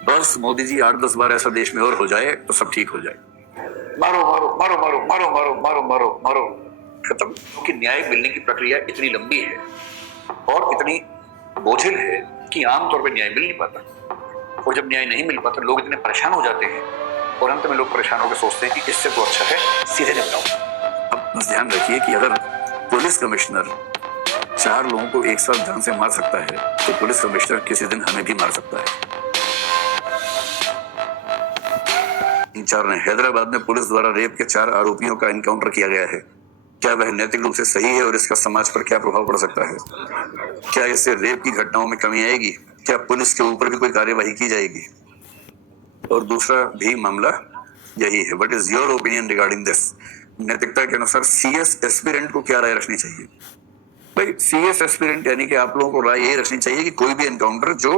बस मोदी जी 8-10 बार ऐसा देश में और हो जाए तो सब ठीक हो जाए। मारो मारो मारो मारो मारो मारो मारो मारो मारो खत्म। क्योंकि न्याय मिलने की प्रक्रिया इतनी लंबी है और इतनी बोझिल है कि आमतौर पर न्याय मिल नहीं पाता। और जब न्याय नहीं मिल पाता लोग इतने परेशान हो जाते हैं और अंत में लोग परेशान होकर सोचते हैं कि इससे तो अच्छा है सीधे निपटाओ। अब बस ध्यान रखिए कि अगर पुलिस कमिश्नर 4 लोगों को एक साथ जान से मार सकता है तो पुलिस कमिश्नर किसी दिन हमें भी मार सकता है। इन 4 ने हैदराबाद में पुलिस द्वारा रेप के 4 आरोपियों का एनकाउंटर किया गया है। क्या वह नैतिक रूप से सही है और इसका समाज पर क्या प्रभाव पड़ सकता है? क्या इससे रेप की घटनाओं में कमी आएगी? क्या पुलिस के ऊपर भी कोई कार्यवाही की जाएगी? और दूसरा भी मामला यही है। What is your opinion regarding this? नैतिकता के अनुसार सीएस एस्पिरेंट को क्या राय रखनी चाहिए? भाई सीएस एस्पिरेंट यानी कि आप लोगों को राय यही रखनी चाहिए कि कोई भी एनकाउंटर जो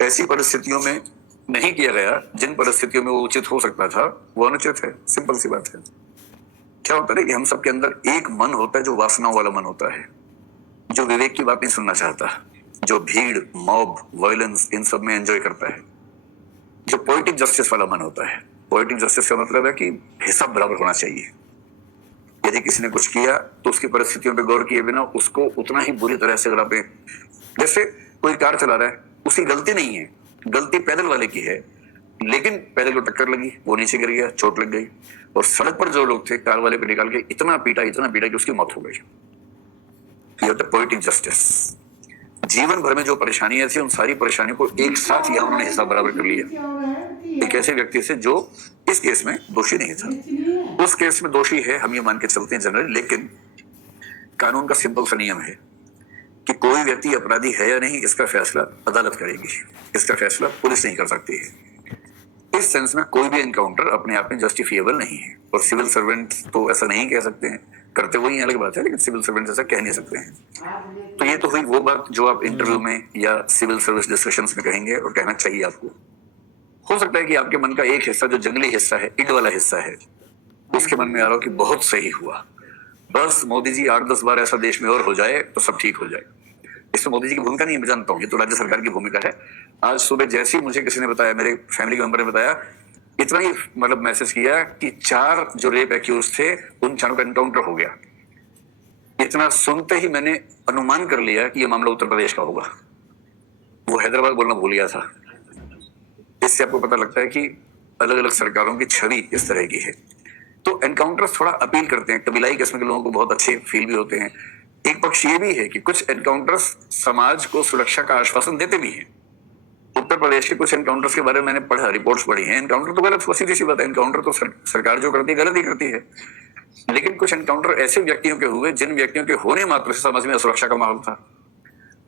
ऐसी परिस्थितियों में नहीं किया गया जिन परिस्थितियों में वो उचित हो सकता था वो अनुचित है। सिंपल सी बात है। क्या होता है कि हम सबके अंदर एक मन होता है जो वासनाओं वाला मन होता है, जो विवेक की बात नहीं सुनना चाहता, जो भीड़ मॉब वायलेंस इन सब में एंजॉय करता है, जो पोएटिक जस्टिस वाला मन होता है। पोएटिक जस्टिस का मतलब है कि हिसाब बराबर होना चाहिए। यदि किसी ने कुछ किया तो उसकी परिस्थितियों पर गौर किए बिना उसको उतना ही बुरी तरह से अगर जैसे कोई कार चला रहा है उसकी गलती नहीं है, गलती पैदल वाले की है, लेकिन पैदल को टक्कर लगी, वो नीचे गिर गया, चोट लग गई और सड़क पर जो लोग थे कार वाले को निकाल के इतना पीटा कि उसकी मौत हो गई। ये होता है पोएटिक जस्टिस। जीवन भर में जो परेशानियां थी उन सारी परेशानियों को एक साथ यहाँ उन्होंने हिसाब बराबर कर लिया एक ऐसे व्यक्ति से जो इस केस में दोषी नहीं था। उस केस में दोषी है हम ये मान के चलते हैं जनरली, लेकिन कानून का सिंपल सा नियम है कि कोई व्यक्ति अपराधी है या नहीं इसका फैसला अदालत करेगी, इसका फैसला पुलिस नहीं कर सकती है। इस सेंस में कोई भी एनकाउंटर अपने आप में जस्टिफिएबल नहीं है और सिविल सर्वेंट तो ऐसा नहीं कह सकते हैं, करते वही अलग बात है, लेकिन सिविल सर्वेंट ऐसा कह नहीं सकते हैं। तो ये तो हुई वो बात जो आप इंटरव्यू में या सिविल सर्विस डिस्कशंस में कहेंगे और कहना चाहिए आपको। हो सकता है कि आपके मन का एक हिस्सा जो जंगली हिस्सा है, ईंट वाला हिस्सा है, उसके मन में आ रहा हो कि बहुत सही हुआ, बस मोदी जी 8-10 बार ऐसा देश में और हो जाए तो सब ठीक हो जाए। इसमें मोदी जी की भूमिका नहीं है, मैं जानता हूँ, ये तो राज्य सरकार की भूमिका है। आज सुबह जैसे ही मुझे किसी ने बताया, मेरे फैमिली के मेंबर ने बताया, इतना ही मतलब मैसेज किया कि 4 जो रेप एक्यूज थे उन 4 का एनकाउंटर हो गया। इतना सुनते ही मैंने अनुमान कर लिया कि यह मामला उत्तर प्रदेश का होगा। वो हैदराबाद बोलना भूल गया था। इससे आपको पता लगता है कि अलग अलग सरकारों की छवि इस तरह की है। तो एनकाउंटर्स थोड़ा अपील करते हैं, कबीलाई किस्म के लोगों को बहुत अच्छे फील भी होते हैं। एक पक्ष ये भी है कि कुछ एनकाउंटर्स समाज को सुरक्षा का आश्वासन देते भी हैं। उत्तर प्रदेश के कुछ एनकाउंटर्स के बारे में मैंने पढ़ा, रिपोर्ट्स पढ़ी हैं। एनकाउंटर तो गलत, सीधी सी बात है, एनकाउंटर तो सरकार जो करती है गलत ही करती है। लेकिन कुछ एनकाउंटर ऐसे व्यक्तियों के हुए जिन व्यक्तियों के होने मात्र से समाज में असुरक्षा का माहौल था,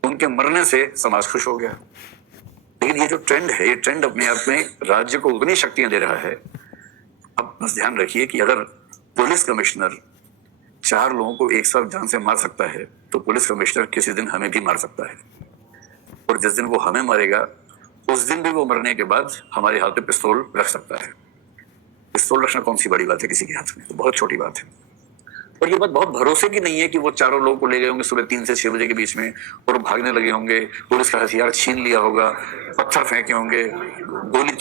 उनके मरने से समाज खुश हो गया। लेकिन ये जो ट्रेंड है, ये ट्रेंड अपने आप में राज्य को उतनी शक्तियां दे रहा है। अब बस ध्यान रखिए कि अगर पुलिस कमिश्नर 4 लोगों को एक साथ जान से मार सकता है तो पुलिस कमिश्नर किसी दिन हमें भी मार सकता है। और जिस दिन वो हमें मारेगा उस दिन भी वो मरने के बाद हमारे हाथ पे पिस्तौल रख सकता है। पिस्तौल रखना कौन सी बड़ी बात है किसी के हाथ में, तो बहुत छोटी बात है। और ये बात बहुत भरोसे की नहीं है कि वो 4 लोगों को ले गए होंगे सुबह 3 से 6 बजे के बीच में और भागने लगे होंगे, पुलिस का हथियार छीन लिया होगा, पत्थर फेंके होंगे, गोली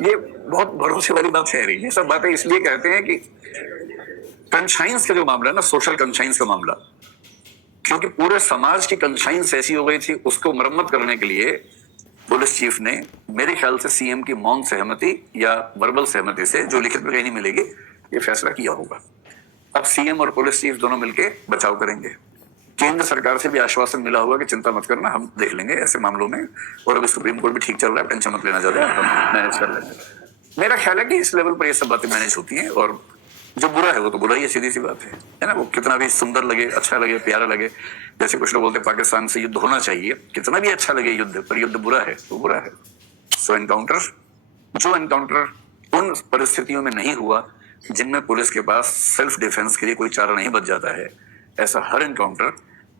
ये बहुत भरोसे वाली बात है नहीं। ये सब बातें इसलिए कहते हैं कि कंशाइंस का जो मामला है ना, सोशल कंशाइंस का मामला, क्योंकि पूरे समाज की कंशाइंस ऐसी हो गई थी, उसको मरम्मत करने के लिए पुलिस चीफ ने मेरे ख्याल से सीएम की मौन सहमति या वर्बल सहमति से, जो लिखित में कहीं नहीं मिलेगी, ये फैसला किया होगा। अब सीएम और पुलिस चीफ दोनों मिलके बचाव करेंगे। केंद्र सरकार से भी आश्वासन मिला हुआ कि चिंता मत करना, हम देख लेंगे ऐसे मामलों में, और अभी सुप्रीम कोर्ट भी ठीक चल रहा है, टेंशन मत लेना ज्यादा, हम मैनेज कर लेंगे। मेरा ख्याल है कि इस लेवल पर ये सब बातें मैनेज होती हैं और जो बुरा है वो तो बुरा ही है, सीधी सी बात है ना। वो कितना भी सुंदर लगे, अच्छा लगे, प्यारा लगे, जैसे कुछ लोग बोलते हैं पाकिस्तान से युद्ध होना चाहिए, कितना भी अच्छा लगे युद्ध, पर युद्ध बुरा है वो बुरा है। सो एनकाउंटर उन परिस्थितियों में नहीं हुआ जिनमें पुलिस के पास सेल्फ डिफेंस के लिए कोई चारा नहीं बच जाता है, ऐसा हर encounter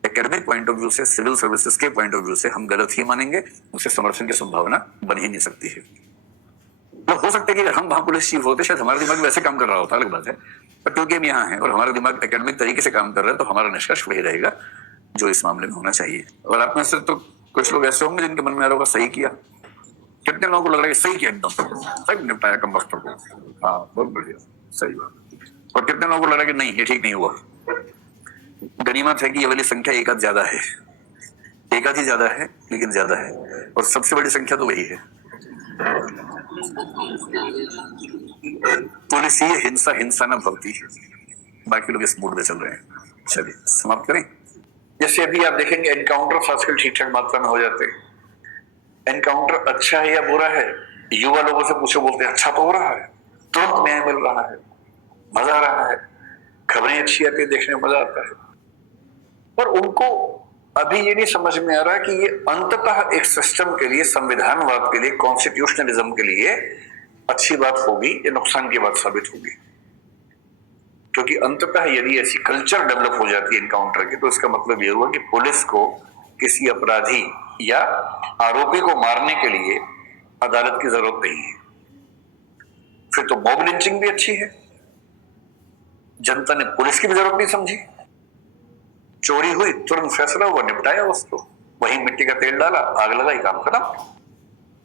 academic point of view से, सिविल सर्विसेज के पॉइंट ऑफ व्यू से हम गलत ही मानेंगे, उसे समर्थन की संभावना बन ही नहीं सकती है। तो हो सकता है कि अगर हम वहां पुलिस चीफ होते शायद हमारा दिमाग वैसे काम कर रहा होता, अलग बात है, पर क्योंकि हम यहाँ हैं और हमारा दिमाग एकेडमिक तरीके से काम कर रहा है तो हमारा निष्कर्ष वही रहेगा जो इस मामले में होना चाहिए। और आप में से तो कुछ लोग ऐसे होंगे जिनके मन में आ रहा होगा सही किया, कितने लोगों को लग रहा है सही किया, एकदम सही निपटाया कम वक्त को। हाँ बहुत बढ़िया, सही बात। और कितने लोगों को लग रहा है कि नहीं ये ठीक नहीं हुआ। गनीमत है कि ये वाली संख्या एक आध ज्यादा है, एक आध ही ज्यादा है लेकिन ज्यादा है, और सबसे बड़ी संख्या तो वही है। पुलिस ही हिंसा हिंसा न भवती, बाकी लोग इस मूड में चल रहे हैं। चलिए समाप्त करें। जैसे अभी आप देखेंगे एनकाउंटर आजकल ठीक ठाक मात्रा में हो जाते हैं। एनकाउंटर अच्छा है या बुरा है, युवा लोगों से पूछो, बोलते हैं अच्छा तो हो रहा है, तुरंत न्याय मिल रहा है, मजा आ रहा है, खबरें अच्छी आती है, देखने में मजा आता है। पर उनको अभी ये नहीं समझ में आ रहा कि ये अंततः एक सिस्टम के लिए, संविधानवाद के लिए, कॉन्स्टिट्यूशनलिज्म के लिए अच्छी बात होगी या नुकसान की बात साबित होगी। क्योंकि अंततः यदि ऐसी कल्चर डेवलप हो जाती है एनकाउंटर की, तो इसका मतलब यह हुआ कि पुलिस को किसी अपराधी या आरोपी को मारने के लिए अदालत की जरूरत नहीं है। फिर तो मॉब लिंचिंग भी अच्छी है, जनता ने पुलिस की भी जरूरत नहीं समझी। चोरी हुई, तुरंत फैसला हुआ, निपटाया उसको, वहीं मिट्टी का तेल डाला, आग लगाई, काम खत्म,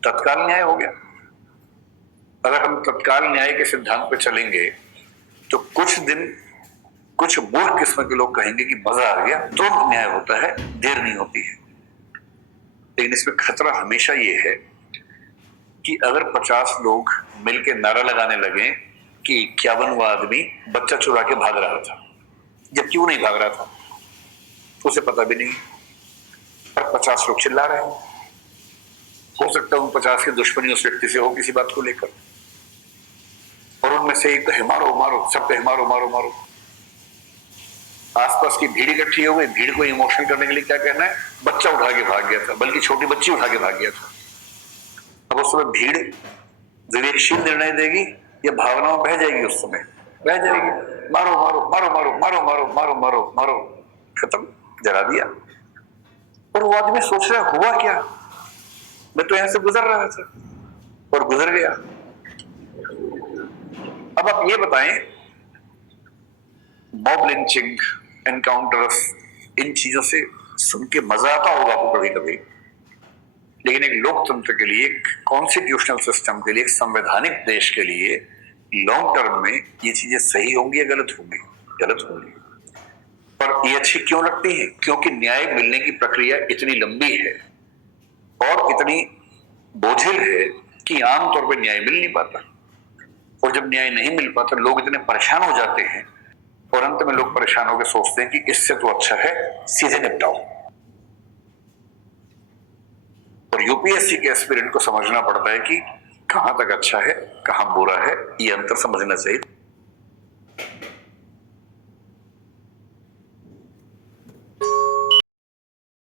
तत्काल न्याय हो गया। अगर हम तत्काल न्याय के सिद्धांत पर चलेंगे तो कुछ दिन कुछ मूर्ख किस्म के लोग कहेंगे कि मजा आ गया, तुरंत न्याय होता है, देर नहीं होती है। लेकिन इसमें खतरा हमेशा ये है कि अगर 50 लोग मिलकर नारा लगाने लगे कि 51वां आदमी बच्चा चुरा के भाग रहा था, जब क्यों नहीं भाग रहा था उसे पता भी नहीं, पर 50 लोग चिल्ला रहे हैं। हो सकता है उन 50 की दुश्मनी उस व्यक्ति से हो किसी बात को लेकर, और उनमें से एक तो मारो मारो, सब पे मारो मारो मारो। आसपास की भीड़ इकट्ठी हो गई, भीड़ को इमोशनल करने के लिए क्या कहना है, बच्चा उठा के भाग गया था, बल्कि छोटी बच्ची उठा के भाग गया था। अब उस समय भीड़ विवेकशील निर्णय देगी या भावनाओं बह जाएगी, उस समय बह जाएगी, मारो मारो मारो मारो मारो मारो मारो मारो मारो, खत्म, जला दिया। और वो आदमी सोच रहा हुआ क्या, मैं तो यहां से गुजर रहा था और गुजर गया। अब आप ये बताएं, मॉब लिंचिंग, एनकाउंटर्स, इन चीजों से सुन के मजा आता होगा आपको कभी कभी, लेकिन एक लोकतंत्र के लिए, एक कॉन्स्टिट्यूशनल सिस्टम के लिए, एक संवैधानिक देश के लिए लॉन्ग टर्म में ये चीजें सही होंगी या गलत होंगी? गलत होंगी। पर ये अच्छी क्यों लगती है? क्योंकि न्याय मिलने की प्रक्रिया इतनी लंबी है और इतनी बोझिल है कि आमतौर पर न्याय मिल नहीं पाता, और जब न्याय नहीं मिल पाता लोग इतने परेशान हो जाते हैं, और अंत में लोग परेशान होकर सोचते हैं कि इससे तो अच्छा है सीधे निपटाओ। और यूपीएससी के एस्पिरेंट को समझना पड़ता है कि कहां तक अच्छा है, कहां बुरा है, ये अंतर समझना चाहिए।